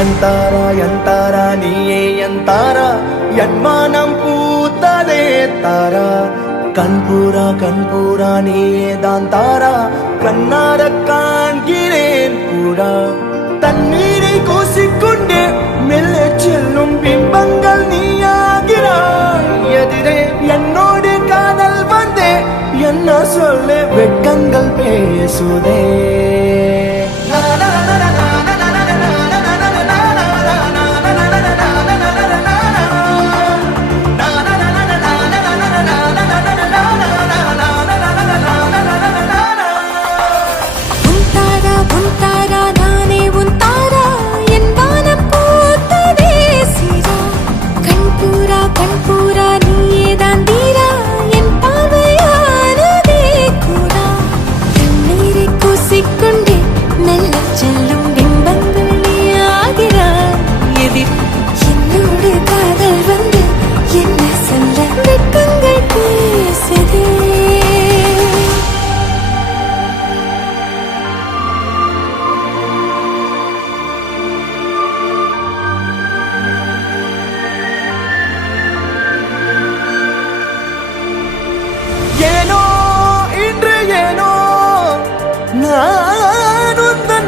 ಎಂತಾರ ಎಂತಾರ ನೀಯೇ ಎಂತಾರ என்மானம் பூத்ததே தாரா கண்பூரா கண்பூரா நீயே தான் தாரா கண்ணார காண்கிறேன் கூடா தண்ணீரை கூசிக்கொண்டே மெல்ல செல்லும் பிம்பங்கள் நீயாகிறாய் எதிரே என்னோடு காதல் வந்தே என்ன சொல்ல வெட்கங்கள் பேசுதே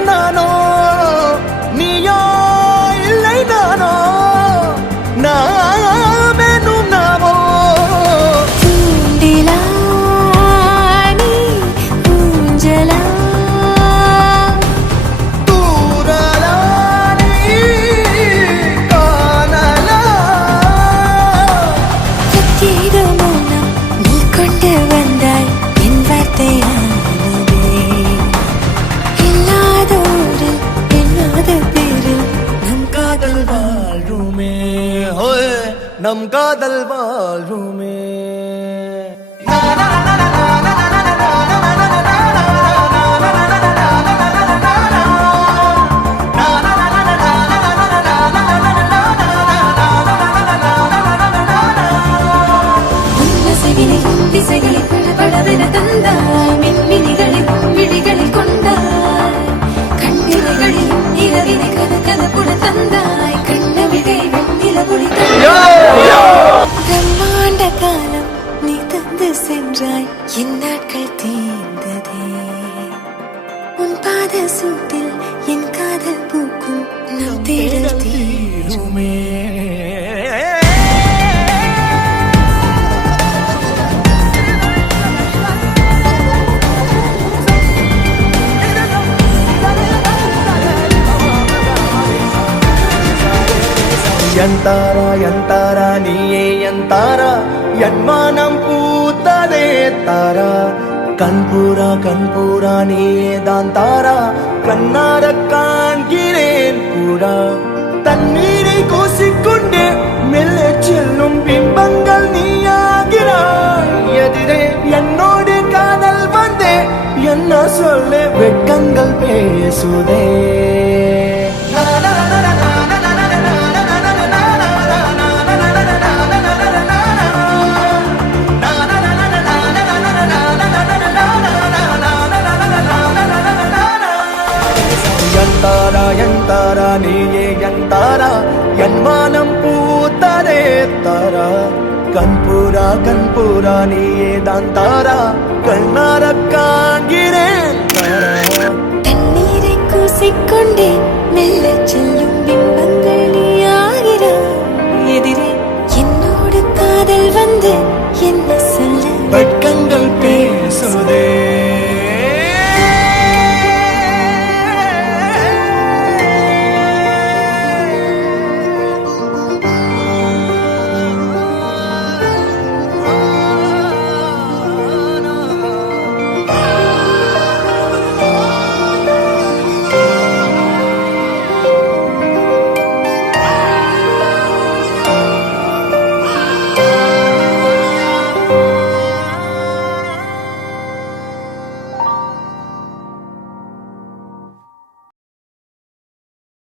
நானோ நீயோ இல்லை நானோ நாமெனும் நாமோ தூண்டிலா நீ ஊஞ்சலா தூரலா நீ காணலா பிரத்யேக மௌனம் நீ கொண்டு வந்தாய் என் வார்த்தையா நம் காதல் வாழ்வுமே திசைகளில் படபடவென தந்தாய் மின்மினிகளில் விழிகளில் கொண்டாய் கண்ணிலைகளில் இரவினை கதகதப்புடன் தந்தாய் கண்ணவிகை வெண்ணில புலி பிரம்மாண்ட காலம் நீ தந்து சென்றாய் என் நாட்கள் தீர்ந்ததே உன் பாத சூட்டில் என் காதல் பூக்கும் நம் தேடல் தீருமே ಎಂತಾರಾ ಎಂತಾರಾ ನೀಯೇ ಎಂತಾರಾ என்மானம் பூத்ததே தாரா கண்பூரா கண்பூரா நீயே தான் தாரா கண்ணார காண்கிறேன் கூடா தண்ணீரை கூசிக்கொண்டே மெல்ல செல்லும் பிம்பங்கள் நீயாகிறாய் எதிரே என்னோடு காதல் வந்தே என்ன சொல்ல வெட்கங்கள் பேசுதே ಎಂತಾರಾ ಎಂತಾರಾ ನೀಯೇ ಎಂತಾರಾ என்மானம் பூத்ததே தாரா கண்பூரா கண்பூரா நீயே தான் தாரா கண்ணார காண்கிறேன் தாரா தண்ணீரை கூசிக்கொண்டே மெல்ல செல்லும்